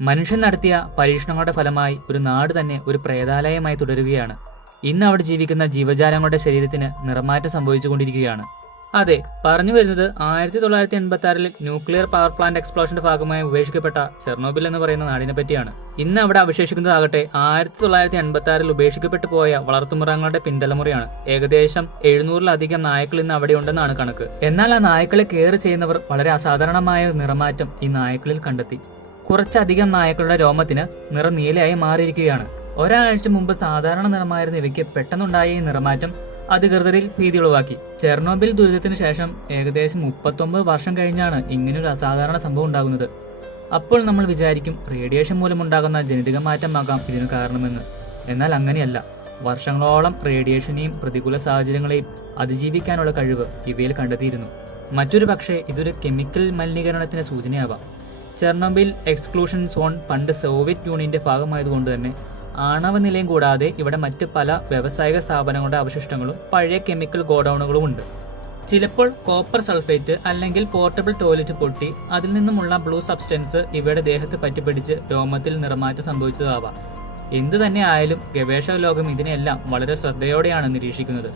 മനുഷ്യൻ നടത്തിയ പരീക്ഷണങ്ങളുടെ ഫലമായി ഒരു നാട് തന്നെ ഒരു പ്രേതാലയമായി തുടരുകയാണ്. ഇന്ന് അവിടെ ജീവിക്കുന്ന ജീവജാലങ്ങളുടെ ശരീരത്തിന് നിറമാറ്റം സംഭവിച്ചുകൊണ്ടിരിക്കുകയാണ്. അതെ, പറഞ്ഞു വരുന്നത് 1986 ന്യൂക്ലിയർ പവർ പ്ലാന്റ് എക്സ്പ്ലോഷന്റെ ഭാഗമായി ഉപേക്ഷിക്കപ്പെട്ട ചെർണോബിൽ എന്ന് പറയുന്ന നാടിനെ പറ്റിയാണ്. ഇന്ന് അവിടെ അവശേഷിക്കുന്നതാകട്ടെ 1986 ഉപേക്ഷിക്കപ്പെട്ടു പോയ വളർത്തുമൃഗങ്ങളുടെ പിന്തലമുറയാണ്. ഏകദേശം 700-ലധികം നായ്ക്കൾ ഇന്ന് അവിടെ ഉണ്ടെന്നാണ് കണക്ക്. എന്നാൽ ആ നായ്ക്കളെ കെയർ ചെയ്യുന്നവർ വളരെ അസാധാരണമായ നിറമാറ്റം ഈ നായ്ക്കളിൽ കണ്ടെത്തി. കുറച്ചധികം നായ്ക്കളുടെ രോമത്തിന് നിറം നീലയായി മാറിയിരിക്കുകയാണ്. ഒരാഴ്ച മുമ്പ് സാധാരണ നിറമായിരുന്ന ഇവയ്ക്ക് പെട്ടെന്നുണ്ടായ ഈ നിറമാറ്റം അധികൃതരിൽ ഭീതി ഉളവാക്കി. ചെർണോബിൽ ദുരിതത്തിന് ശേഷം ഏകദേശം 39 വർഷം കഴിഞ്ഞാണ് ഇങ്ങനൊരു അസാധാരണ സംഭവം ഉണ്ടാകുന്നത്. അപ്പോൾ നമ്മൾ വിചാരിക്കും റേഡിയേഷൻ മൂലമുണ്ടാകുന്ന ജനിതക മാറ്റമാകാം ഇതിനു കാരണമെന്ന്. എന്നാൽ അങ്ങനെയല്ല. വർഷങ്ങളോളം റേഡിയേഷനെയും പ്രതികൂല സാഹചര്യങ്ങളെയും അതിജീവിക്കാനുള്ള കഴിവ് ഇവയിൽ കണ്ടെത്തിയിരുന്നു. മറ്റൊരു പക്ഷേ ഇതൊരു കെമിക്കൽ മലിനീകരണത്തിന്റെ സൂചനയാവാം. ചെർണോബിൽ എക്സ്ക്ലൂഷൻ സോൺ പണ്ട് സോവിയറ്റ് യൂണിയന്റെ ഭാഗമായതുകൊണ്ട് തന്നെ ആണവ നിലയം കൂടാതെ ഇവിടെ മറ്റ് പല വ്യാവസായിക സ്ഥാപനങ്ങളുടെ അവശിഷ്ടങ്ങളും പഴയ കെമിക്കൽ ഗോഡൌണുകളും ഉണ്ട്. ചിലപ്പോൾ കോപ്പർ സൾഫേറ്റ് അല്ലെങ്കിൽ പോർട്ടബിൾ ടോയ്ലറ്റ് പൊട്ടി അതിൽ നിന്നുമുള്ള ബ്ലൂ സബ്സ്റ്റൻസ് ഇവയുടെ ദേഹത്ത് പറ്റിപ്പിടിച്ച് രോമത്തിൽ നിറമാറ്റം സംഭവിച്ചതാവാം. എന്തു തന്നെ ആയാലും ഗവേഷക ലോകം ഇതിനെല്ലാം വളരെ ശ്രദ്ധയോടെയാണ് നിരീക്ഷിക്കുന്നത്.